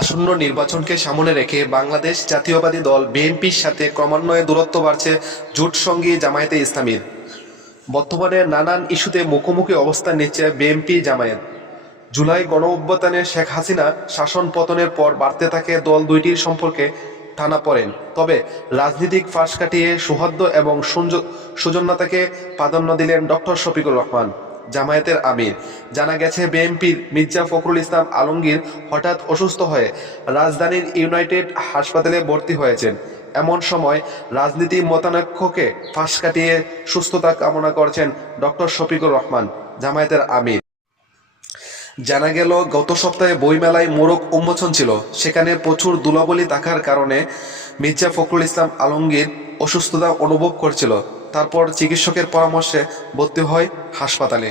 আসন্ন নির্বাচনকে সামনে রেখে বাংলাদেশ জাতীয়বাদী দল বিএনপির সাথে ক্রমান্বয়ে দূরত্ব বাড়ছে জোটসঙ্গী জামায়াতে ইসলামীর। বর্তমানে নানান ইস্যুতে মুখোমুখি অবস্থান নিচ্ছে বিএনপি জামায়াত। জুলাই গণঅভ্যুত্থানে শেখ হাসিনা শাসন পতনের পর বাড়তে থাকে দল দুইটির সম্পর্কে টানাপোড়েন। তবে রাজনীতিক ফাঁস কাটিয়ে সৌহার্দ্য এবং সৌজন্যতাকে প্রাধান্য দিলেন ডক্টর শফিকুর রহমান, জামায়াতের আমির। জানা গেছে বিএনপির মির্জা ফখরুল ইসলাম আলমগীর হঠাৎ অসুস্থ হয়ে রাজধানীর ইউনাইটেড হাসপাতালে ভর্তি হয়েছেন। এমন সময় রাজনীতি মতানৈক্যকে ফাঁস কাটিয়ে সুস্থতা কামনা করছেন ডক্টর শফিকুর রহমান, জামায়াতের আমির। জানা গেল, গত সপ্তাহে বইমেলায় মোড়ক উন্মোচন ছিল। সেখানে প্রচুর ধুলাবালি থাকার কারণে মির্জা ফখরুল ইসলাম আলমগীর অসুস্থতা অনুভব করছিল। তারপর চিকিৎসকের পরামর্শে ভর্তি হয় হাসপাতালে।